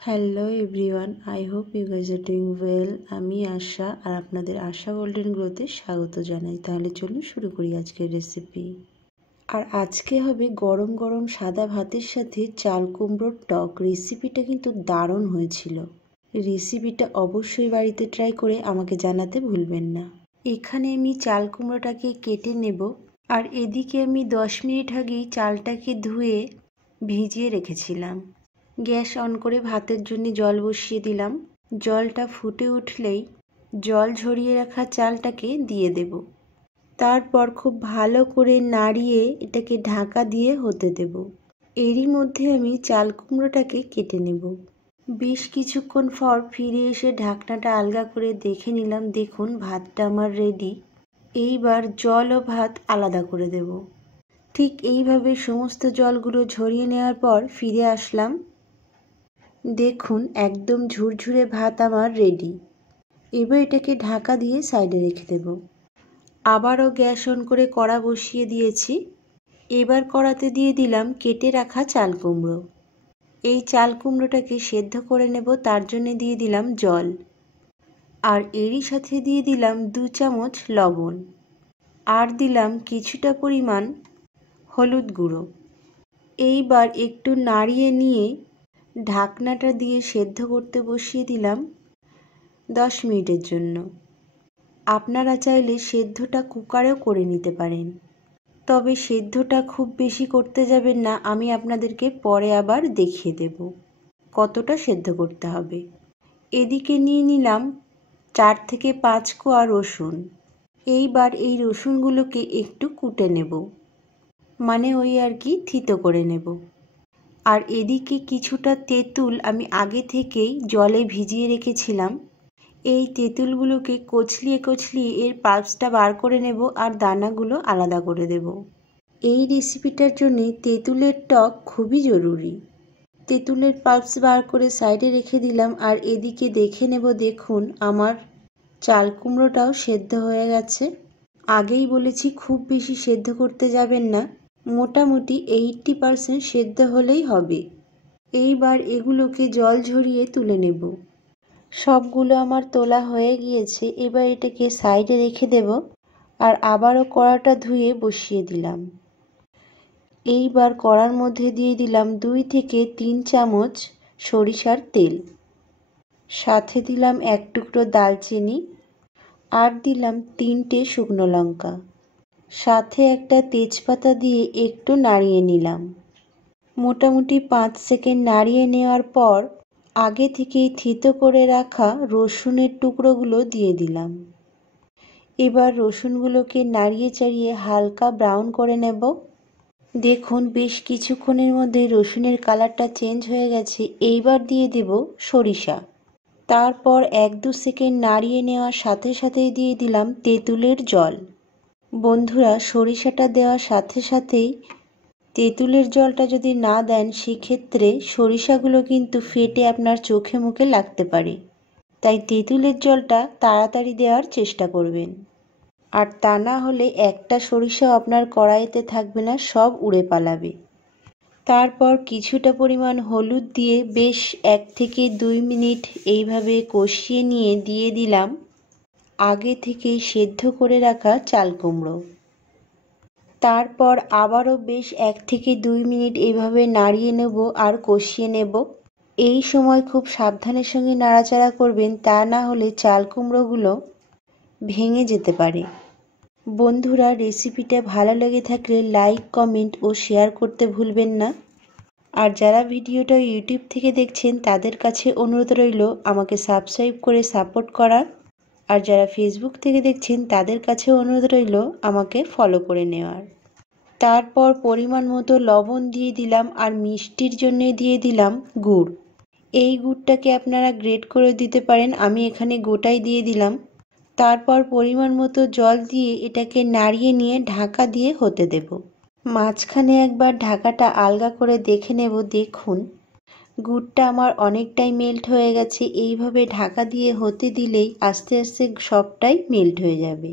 Hello everyone, I hope you guys are doing well. আমি আশা, আর আপনাদের আশা গোল্ডেন গ্রোতে স্বাগত জানাই। তাহলে চলুন শুরু করি আজকের রেসিপি। আর আজকে হবে গরম গরম সাদা ভাতের সাথে চাল কুমড়োর টক। রেসিপিটা কিন্তু দারুণ হয়েছিল। রেসিপিটা অবশ্যই বাড়িতে ট্রাই করে আমাকে জানাতে ভুলবেন না। এখানে আমি চাল কুমড়োটাকে কেটে নেব। আর এদিকে আমি 10 মিনিট আগেই চালটাকে ধুয়ে ভিজিয়ে রেখেছিলাম। গ্যাস অন করে ভাতের জন্য জল বসিয়ে দিলাম। জলটা ফুটে উঠলেই জল ঝরিয়ে রাখা চালটাকে দিয়ে দেব। তারপর খুব ভালো করে নাড়িয়ে এটাকে ঢাকা দিয়ে হতে দেব। এরই মধ্যে আমি চাল কুমড়োটাকে কেটে নেব। বেশ কিছুক্ষণ পর ফিরে এসে ঢাকনাটা আলগা করে দেখে নিলাম। দেখুন ভাতটা আমার রেডি। এইবার জল ও ভাত আলাদা করে দেব। ঠিক এইভাবে সমস্ত জলগুলো ঝরিয়ে নেওয়ার পর ফিরে আসলাম। দেখুন একদম ঝুরঝুরে ভাত আমার রেডি। এবার এটাকে ঢাকা দিয়ে সাইডে রেখে দেব। আবারও গ্যাস অন করে কড়া বসিয়ে দিয়েছি। এবার কড়াতে দিয়ে দিলাম কেটে রাখা চাল কুমড়ো। এই চাল কুমড়োটাকে সেদ্ধ করে নেব, তার জন্য দিয়ে দিলাম জল। আর এরই সাথে দিয়ে দিলাম 2 চামচ লবণ। আর দিলাম কিছুটা পরিমাণ হলুদ গুঁড়ো। এইবার একটু নাড়িয়ে নিয়ে ঢাকনাটা দিয়ে সেদ্ধ করতে বসিয়ে দিলাম 10 মিনিটের জন্য। আপনারা চাইলে সেদ্ধটা কুকারেও করে নিতে পারেন, তবে সেদ্ধটা খুব বেশি করতে যাবেন না। আমি আপনাদেরকে পরে আবার দেখিয়ে দেব কতটা সেদ্ধ করতে হবে। এদিকে নিয়ে নিলাম 4 থেকে 5 কোয়া রসুন। এইবার এই রসুনগুলোকে একটু কুটে নেব, মানে ওই আর কি থিতো করে নেব। আর এদিকে কিছুটা তেঁতুল আমি আগে থেকেই জলে ভিজিয়ে রেখেছিলাম। এই তেঁতুলগুলোকে কচলিয়ে কচলিয়ে এর পাল্পসটা বার করে নেব আর দানাগুলো আলাদা করে দেব। এই রেসিপিটার জন্য তেঁতুলের টক খুবই জরুরি। তেঁতুলের পাল্পস বার করে সাইডে রেখে দিলাম। আর এদিকে দেখে নেব, দেখুন আমার চাল কুমড়োটাও সেদ্ধ হয়ে গেছে। আগেই বলেছি খুব বেশি সেদ্ধ করতে যাবেন না, মোটামুটি 80% সেদ্ধ হলেই হবে। এইবার এগুলোকে জল ঝরিয়ে তুলে নেব। সবগুলো আমার তোলা হয়ে গিয়েছে। এবার এটাকে সাইডে রেখে দেব। আর আবারও কড়াটা ধুয়ে বসিয়ে দিলাম। এইবার কড়ার মধ্যে দিয়ে দিলাম 2 থেকে 3 চামচ সরিষার তেল। সাথে দিলাম 1 টুকরো দালচিনি। আর দিলাম 3টে শুকনো লঙ্কা। সাথে একটা তেজপাতা দিয়ে একটু নাড়িয়ে নিলাম। মোটামুটি 5 সেকেন্ড নাড়িয়ে নেওয়ার পর আগে থেকেই থিতো করে রাখা রসুনের টুকরোগুলো দিয়ে দিলাম। এবার রসুনগুলোকে নাড়িয়ে চাড়িয়ে হালকা ব্রাউন করে নেব। দেখুন বেশ কিছুক্ষণের মধ্যে রসুনের কালারটা চেঞ্জ হয়ে গেছে। এইবার দিয়ে দেব সরিষা। তারপর 1-2 সেকেন্ড নাড়িয়ে নেওয়ার সাথে সাথেই দিয়ে দিলাম তেঁতুলের জল। বন্ধুরা, সরিষাটা দেওয়ার সাথে সাথেই তেঁতুলের জলটা যদি না দেন, সেক্ষেত্রে সরিষাগুলো কিন্তু ফেটে আপনার চোখে মুখে লাগতে পারে। তাই তেঁতুলের জলটা তাড়াতাড়ি দেওয়ার চেষ্টা করবেন। আর তা না হলে একটা সরিষাও আপনার কড়াইতে থাকবে না, সব উড়ে পালাবে। তারপর কিছুটা পরিমাণ হলুদ দিয়ে বেশ 1 থেকে 2 মিনিট এইভাবে কষিয়ে নিয়ে দিয়ে দিলাম আগে থেকেই সেদ্ধ করে রাখা চাল কুমড়ো। তারপর আবারও বেশ 1 থেকে 2 মিনিট এইভাবে নাড়িয়ে নেব আর কষিয়ে নেব। এই সময় খুব সাবধানের সঙ্গে নাড়াচাড়া করবেন, তা না হলে চাল কুমড়োগুলো ভেঙে যেতে পারে। বন্ধুরা, রেসিপিটা ভালো লেগে থাকলে লাইক, কমেন্ট ও শেয়ার করতে ভুলবেন না। আর যারা ভিডিওটা ইউটিউব থেকে দেখছেন তাদের কাছে অনুরোধ রইল আমাকে সাবস্ক্রাইব করে সাপোর্ট করার। আর যারা ফেসবুক থেকে দেখছেন তাদের কাছে অনুরোধ রইল আমাকে ফলো করে নেওয়ার। তারপর পরিমাণ মতো লবণ দিয়ে দিলাম আর মিষ্টির জন্য দিয়ে দিলাম গুড়। এই গুড়টাকে আপনারা গ্রেট করে দিতে পারেন, আমি এখানে গোটাই দিয়ে দিলাম। তারপর পরিমাণ মতো জল দিয়ে এটাকে নাড়িয়ে নিয়ে ঢাকা দিয়ে হতে দেব। মাঝখানে একবার ঢাকাটা আলগা করে দেখে নেব। দেখুন গুড়টা আমার অনেকটাই মেল্ট হয়ে গেছে। এইভাবে ঢাকা দিয়ে হতে দিলেই আস্তে আস্তে সবটাই মেল্ট হয়ে যাবে।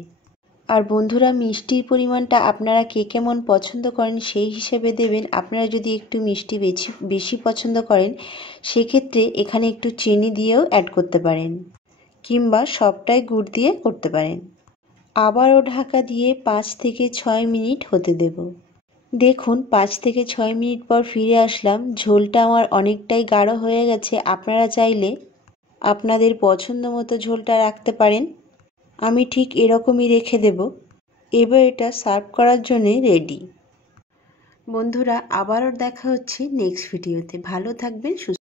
আর বন্ধুরা, মিষ্টির পরিমাণটা আপনারা কে কেমন পছন্দ করেন সেই হিসেবে দেবেন। আপনারা যদি একটু মিষ্টি বেশি পছন্দ করেন সেক্ষেত্রে এখানে একটু চিনি দিয়েও অ্যাড করতে পারেন, কিংবা সবটাই গুড় দিয়ে করতে পারেন। আবারও ঢাকা দিয়ে 5 থেকে 6 মিনিট হতে দেব। দেখুন 5 থেকে 6 মিনিট পর ফিরে আসলাম। ঝোলটা আমার অনেকটাই গাঢ় হয়ে গেছে। আপনারা চাইলে আপনাদের পছন্দ মতো ঝোলটা রাখতে পারেন। আমি ঠিক এরকমই রেখে দেব। এবার এটা সার্ভ করার জন্য রেডি। বন্ধুরা, আবারও দেখা হচ্ছে নেক্সট ভিডিওতে। ভালো থাকবেন, সুস্থ